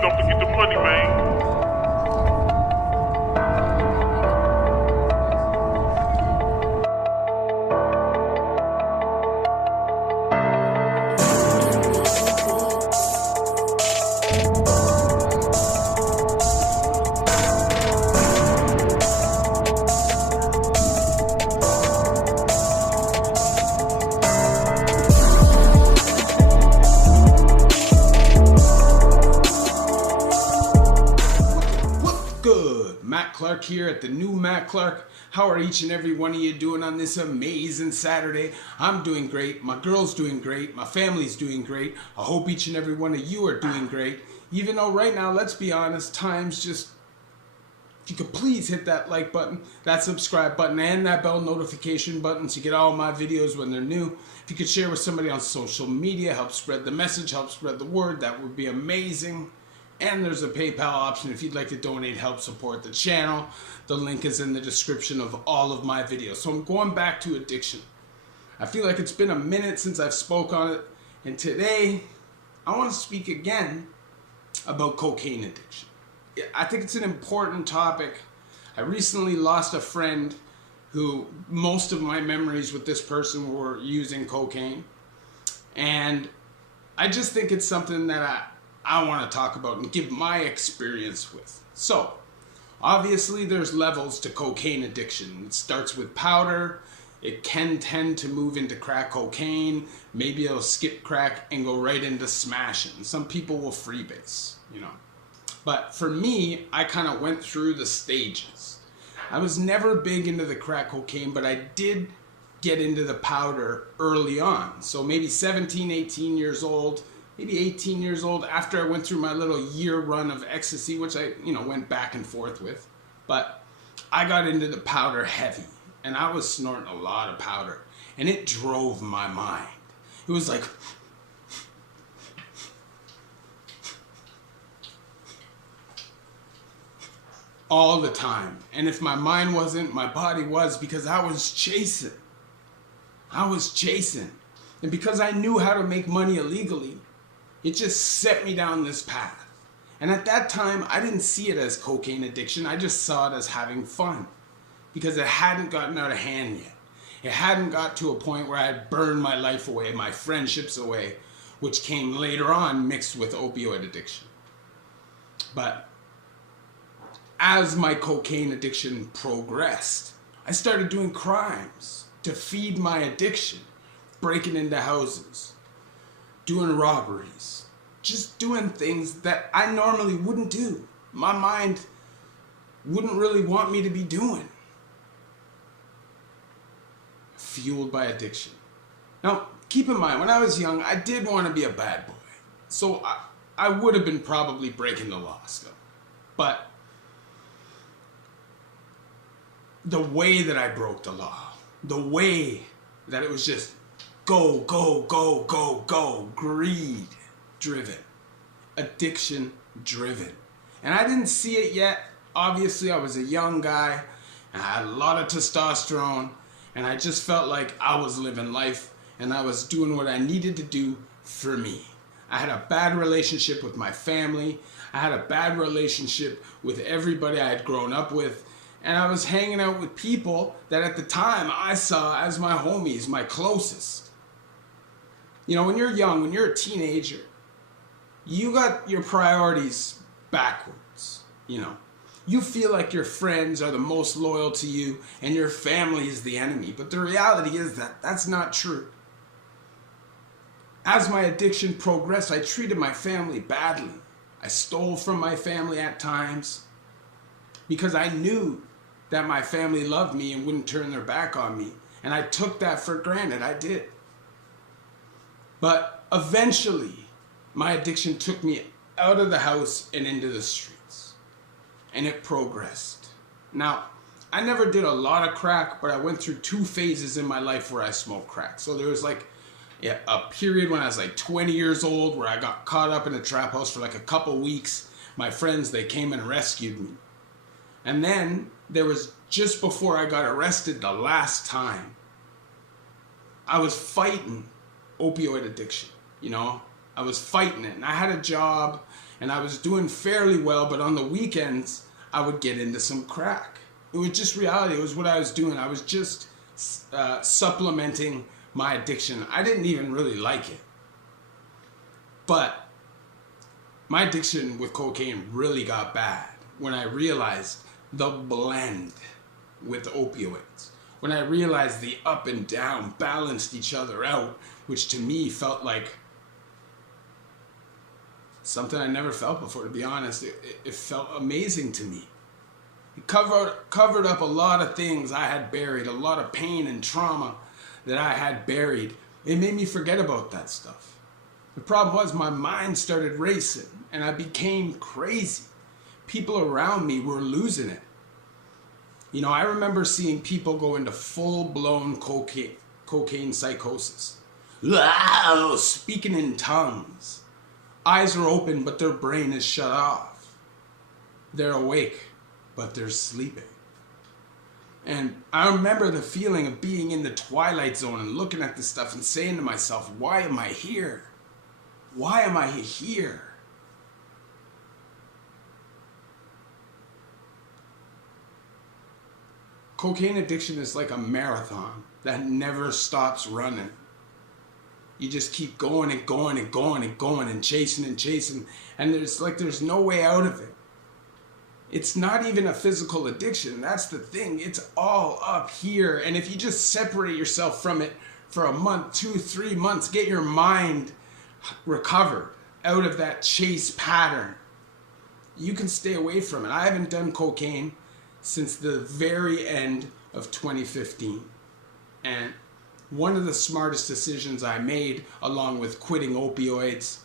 don't forget the money, man. Matt Clark here at the new Matt Clark. How are each and every one of you doing on this amazing Saturday? I'm doing great. My girl's doing great. My family's doing great. I hope each and every one of you are doing great. Even though right now, let's be honest, times just... If you could please hit that like button, that subscribe button, and that bell notification button to get all my videos when they're new. If you could share with somebody on social media, help spread the message, help spread the word, that would be amazing. And there's a PayPal option if you'd like to donate, help support the channel. The link is in the description of all of my videos. So I'm going back to addiction. I feel like it's been a minute since I've spoke on it. And today, I want to speak again about cocaine addiction. I think it's an important topic. I recently lost a friend who most of my memories with this person were using cocaine. And I just think it's something that I want to talk about and give my experience with. So, obviously there's levels to cocaine addiction. It starts with powder. It can tend to move into crack cocaine. Maybe it'll skip crack and go right into smashing. Some people will freebase, you know. But for me, I kind of went through the stages. I was never big into the crack cocaine, but I did get into the powder early on. So maybe 17, 18 years old, maybe 18 years old, after I went through my little year run of ecstasy, which I, went back and forth with. But I got into the powder heavy, and I was snorting a lot of powder, and it drove my mind. It was like... all the time. And if my mind wasn't, my body was, because I was chasing. And because I knew how to make money illegally, it just set me down this path. And at that time, I didn't see it as cocaine addiction. I just saw it as having fun, because it hadn't gotten out of hand yet. It hadn't got to a point where I had burned my life away, my friendships away, which came later on mixed with opioid addiction. But as my cocaine addiction progressed, I started doing crimes to feed my addiction, breaking into houses, doing robberies, just doing things that I normally wouldn't do. My mind wouldn't really want me to be doing. Fueled by addiction. Now, keep in mind, when I was young, I did want to be a bad boy. So I would have been probably breaking the law still. But the way that I broke the law, the way that it was just go, go, go, go, go, greed driven, addiction driven. And I didn't see it yet. Obviously, I was a young guy, and I had a lot of testosterone, and I just felt like I was living life, and I was doing what I needed to do for me. I had a bad relationship with my family. I had a bad relationship with everybody I had grown up with. And I was hanging out with people that at the time I saw as my homies, my closest. When you're young, when you're a teenager, you got your priorities backwards, You feel like your friends are the most loyal to you and your family is the enemy. But the reality is that that's not true. As my addiction progressed, I treated my family badly. I stole from my family at times because I knew that my family loved me and wouldn't turn their back on me. And I took that for granted. I did. But eventually, my addiction took me out of the house and into the streets. And it progressed. Now, I never did a lot of crack, but I went through 2 phases in my life where I smoked crack. So there was a period when I was 20 years old where I got caught up in a trap house for a couple weeks. My friends, they came and rescued me. And then there was just before I got arrested the last time, I was fighting opioid addiction. I I was fighting it. And I had a job and I was doing fairly well, but on the weekends, I would get into some crack. It was just reality. It was what I was doing. I was just supplementing my addiction. I didn't even really like it. But my addiction with cocaine really got bad when I realized the blend with opioids. When I realized the up and down balanced each other out, which to me felt like something I never felt before, to be honest. It felt amazing to me. It covered up a lot of things I had buried, a lot of pain and trauma that I had buried. It made me forget about that stuff. The problem was my mind started racing and I became crazy. People around me were losing it. You know, I remember seeing people go into full-blown cocaine psychosis. Wow, speaking in tongues. Eyes are open, but their brain is shut off. They're awake, but they're sleeping. And I remember the feeling of being in the twilight zone and looking at this stuff and saying to myself, why am I here? Why am I here? Cocaine addiction is like a marathon that never stops running. You just keep going and going and going and going and chasing, and there's no way out of it. It's not even a physical addiction. That's the thing. It's all up here. And if you just separate yourself from it for a month, 2, 3 months, get your mind recovered out of that chase pattern, you can stay away from it. I haven't done cocaine since the very end of 2015. And one of the smartest decisions I made, along with quitting opioids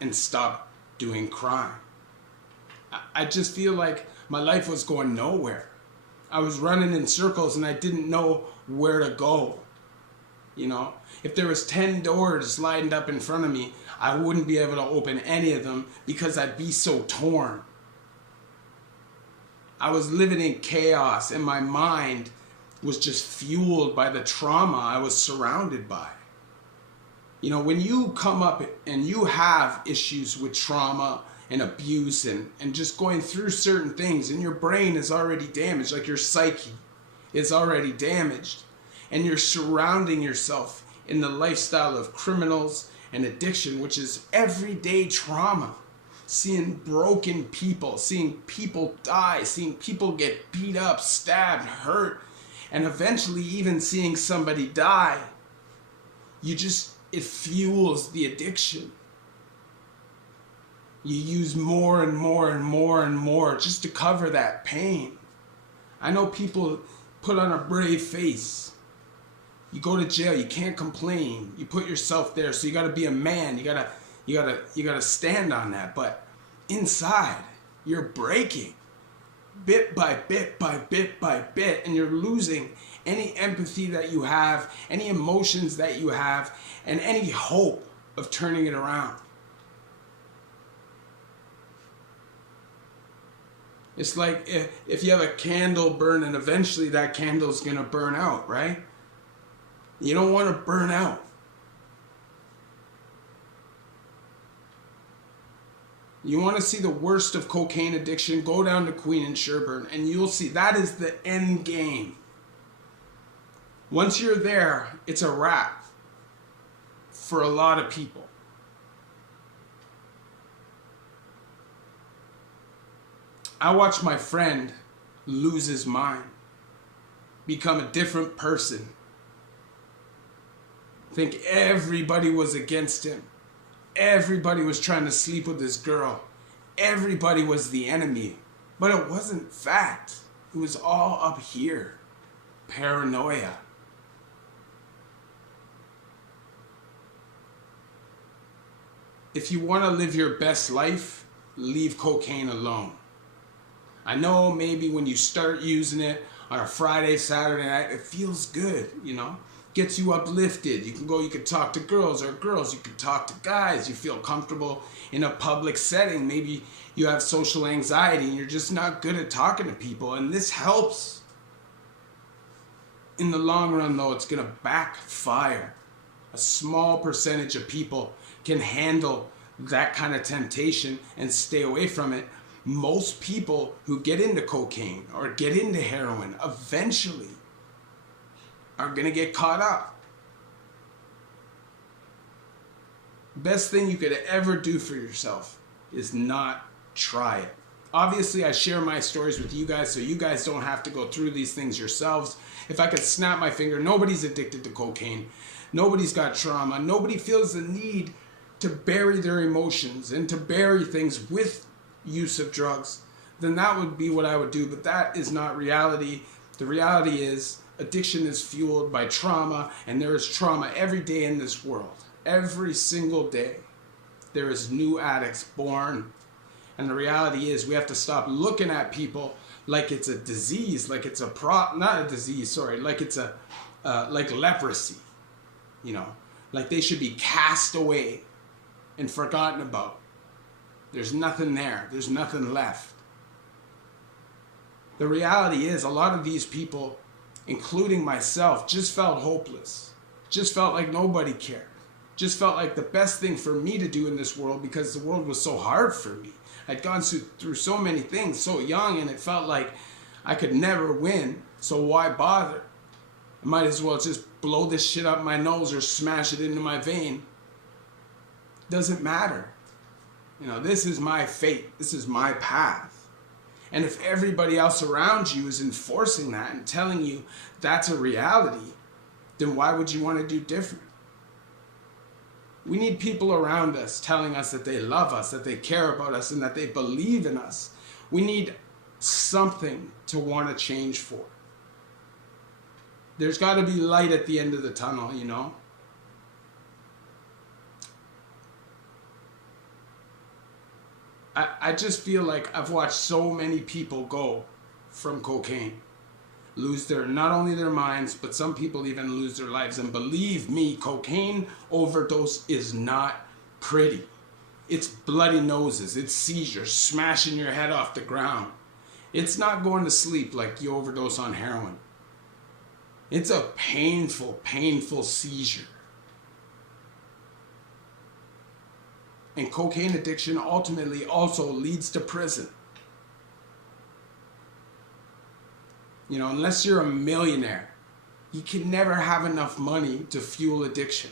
and stop doing crime. I just feel like my life was going nowhere. I was running in circles and I didn't know where to go. You know, if there was 10 doors lined up in front of me, I wouldn't be able to open any of them because I'd be so torn. I was living in chaos and my mind was just fueled by the trauma I was surrounded by. You know, when you come up and you have issues with trauma and abuse and just going through certain things, and your brain is already damaged, like your psyche is already damaged, and you're surrounding yourself in the lifestyle of criminals and addiction, which is everyday trauma. Seeing broken people, seeing people die, seeing people get beat up, stabbed, hurt, and eventually even seeing somebody die, it fuels the addiction. You use more and more and more and more just to cover that pain. I know people put on a brave face. You go to jail, you can't complain. You put yourself there, so you gotta be a man. You gotta stand on that. But inside, you're breaking bit by bit by bit by bit, and you're losing any empathy that you have, any emotions that you have, and any hope of turning it around. It's like if you have a candle burning, eventually that candle's gonna burn out, right? You don't want to burn out. You want to see the worst of cocaine addiction, go down to Queen and Sherburne, and you'll see that is the end game. Once you're there, it's a wrap for a lot of people. I watched my friend lose his mind, become a different person, think everybody was against him. Everybody was trying to sleep with this girl. Everybody was the enemy. But it wasn't fact. It was all up here. Paranoia. If you want to live your best life, leave cocaine alone. I know maybe when you start using it on a Friday, Saturday night, it feels good, you know? Gets you uplifted. You can talk to girls, or girls, you can talk to guys. You feel comfortable in a public setting. Maybe you have social anxiety and you're just not good at talking to people, and this helps. In the long run, though, it's going to backfire. A small percentage of people can handle that kind of temptation and stay away from it. Most people who get into cocaine or get into heroin eventually are going to get caught up. Best thing you could ever do for yourself is not try it. Obviously, I share my stories with you guys so you guys don't have to go through these things yourselves. If I could snap my finger, nobody's addicted to cocaine. Nobody's got trauma. Nobody feels the need to bury their emotions and to bury things with use of drugs. Then that would be what I would do. But that is not reality. The reality is addiction is fueled by trauma, and there is trauma every day in this world. Every single day there is new addicts born. And the reality is we have to stop looking at people like it's a disease, like it's not a disease, sorry, like it's like leprosy, you know, like they should be cast away and forgotten about. There's nothing there. There's nothing left. The reality is a lot of these people, including myself, just felt hopeless, just felt like nobody cared, just felt like the best thing for me to do in this world, because the world was so hard for me. I'd gone through so many things so young, and it felt like I could never win, so why bother? I might as well just blow this shit up my nose or smash it into my vein. Doesn't matter. You know, this is my fate. This is my path. And if everybody else around you is enforcing that and telling you that's a reality, then why would you want to do different? We need people around us telling us that they love us, that they care about us, and that they believe in us. We need something to want to change for. There's got to be light at the end of the tunnel, you know? I just feel like I've watched so many people go from cocaine, lose not only their minds, but some people even lose their lives. And believe me, cocaine overdose is not pretty. It's bloody noses, it's seizures, smashing your head off the ground. It's not going to sleep like you overdose on heroin. It's a painful, painful seizure. And cocaine addiction ultimately also leads to prison. You know, unless you're a millionaire, you can never have enough money to fuel addiction.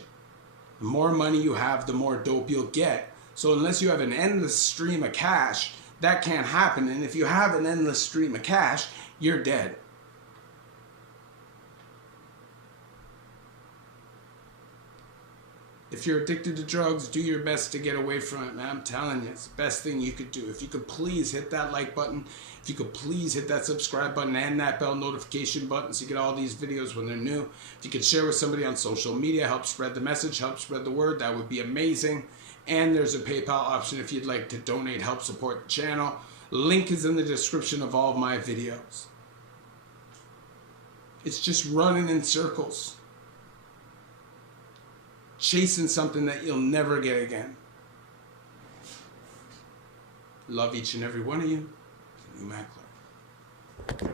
The more money you have, the more dope you'll get. So unless you have an endless stream of cash, that can't happen. And if you have an endless stream of cash, you're dead. If you're addicted to drugs, do your best to get away from it, man. I'm telling you, it's the best thing you could do. If you could please hit that like button, if you could please hit that subscribe button and that bell notification button so you get all these videos when they're new. If you could share with somebody on social media, help spread the message, help spread the word, that would be amazing. And there's a PayPal option if you'd like to donate, help support the channel. Link is in the description of all of my videos. It's just running in circles, chasing something that you'll never get again. Love each and every one of you. New Matt Clark.